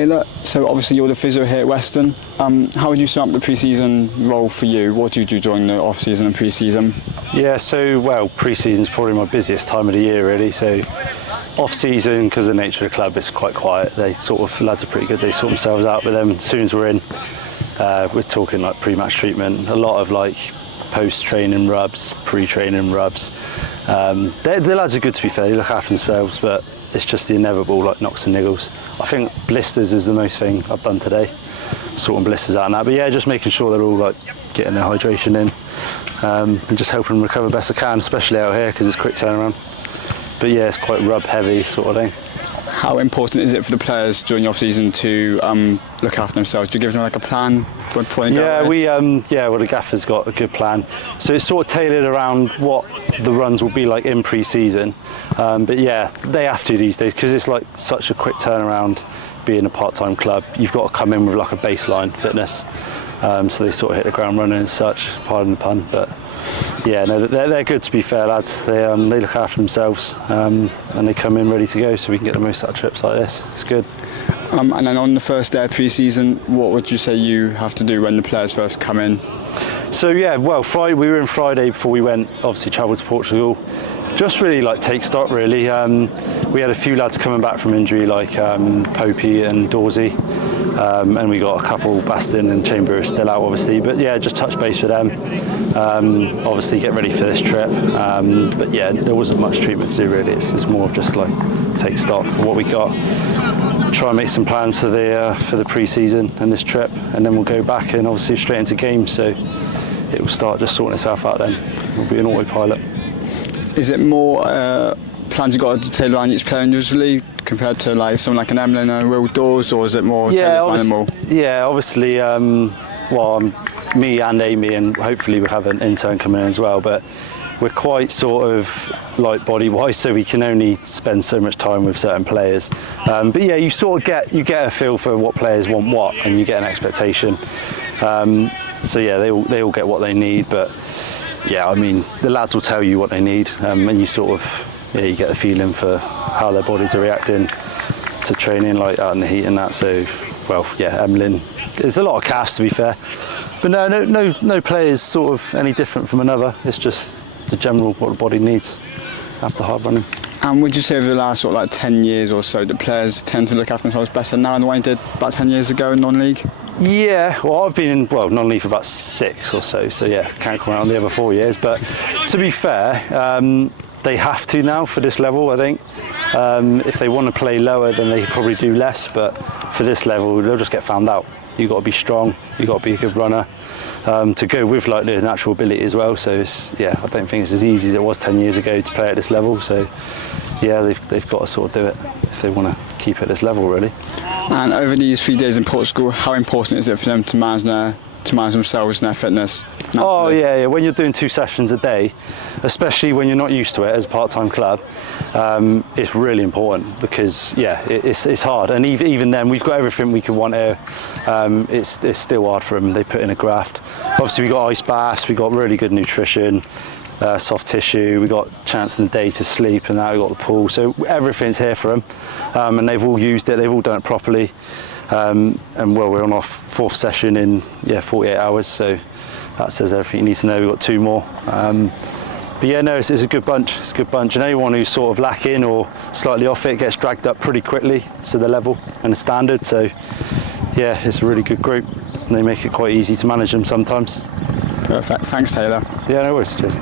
Taylor, so obviously you're the physio here at Weston. How would you sum up the pre-season role for you? What do you do during the off-season and pre-season? Yeah, so, well, pre-season's probably my busiest time of the year, really. So off-season, because of the nature of the club, it's quite quiet. Lads are pretty good. They sort themselves out, but then as soon as we're in, we're talking like pre-match treatment, a lot of like post-training rubs, pre-training rubs. The lads are good, to be fair. They look after themselves, but it's just the inevitable like knocks and niggles. I think blisters is the most thing I've done today, sorting blisters out and that. But yeah, just making sure they're all like getting their hydration in, and just helping them recover best I can, especially out here because it's quick turnaround. But yeah, it's quite rub heavy sort of thing. How important is it for the players during the off-season to look after themselves? Do you give them like a plan before they go away? Well, the gaffer's got a good plan. So it's sort of tailored around what the runs will be like in pre-season. But yeah, they have to these days because it's like such a quick turnaround being a part-time club. You've got to come in with like a baseline fitness. So they sort of hit the ground running and such, pardon the pun. But yeah, no, they're good, to be fair, lads. They look after themselves and they come in ready to go, so we can get the most out of trips like this. It's good. And then on the first day of pre-season, what would you say you have to do when the players first come in? So yeah, well, we were in Friday before we went, obviously travelled to Portugal. Just really like take stock, really. We had a few lads coming back from injury, like Popey and Dorsey. And we got a couple, Baston and Chamber still out, obviously. But yeah, just touch base with them. Obviously get ready for this trip. But yeah, there wasn't much treatment to do, really. It's more of just like take stock of what we got, try and make some plans for the pre-season and this trip, and then we'll go back and obviously straight into games. So it will start just sorting itself out then. We'll be an autopilot. Is it more plans you've got to tailor around each player usually compared to like someone like an Emlyn and Will Dawes, or is it more tailored to them? Yeah, obviously, me and Amy, and hopefully we have an intern coming in as well, but we're quite sort of like body-wise, so we can only spend so much time with certain players. But yeah, you sort of get a feel for what players want what, and you get an expectation. So yeah, they all get what they need, but yeah, I mean, the lads will tell you what they need, and you sort of, you get a feeling for how their bodies are reacting to training, like out in the heat and that. So, well, yeah, Emlyn, there's a lot of calves, to be fair, but no players sort of any different from another. It's just the general what the body needs after hard running. And would you say over the last sort of like 10 years or so, the players tend to look after themselves better now than they did about 10 years ago in non-league? Yeah, well, I've been in non-league for about 6 or so, so yeah, can't come out on the other 4 years. But to be fair, they have to now for this level, I think. If they want to play lower, then they probably do less, but for this level, they'll just get found out. You've got to be strong, you've got to be a good runner, to go with like the natural ability as well. So I don't think it's as easy as it was 10 years ago to play at this level. So yeah, they've got to sort of do it if they want to keep at this level, really. And over these 3 days in Portugal, how important is it for them to manage themselves and their fitness naturally? Oh yeah, when you're doing 2 sessions a day, especially when you're not used to it as a part-time club, it's really important because yeah, it's hard. And even then, we've got everything we could want here. It's still hard for them. They put in a graft. Obviously, we got ice baths, we got really good nutrition, soft tissue, we got chance in the day to sleep, and now we got the pool. So everything's here for them, and they've all used it. They've all done it properly. And well, we're on our 4th session in 48 hours, so that says everything you need to know. We've got 2 more. But yeah, no, it's a good bunch. It's a good bunch, and anyone who's sort of lacking or slightly off it gets dragged up pretty quickly to the level and the standard. So yeah, it's a really good group, and they make it quite easy to manage them sometimes. Perfect. Thanks, Taylor. Yeah, no worries. Cheers.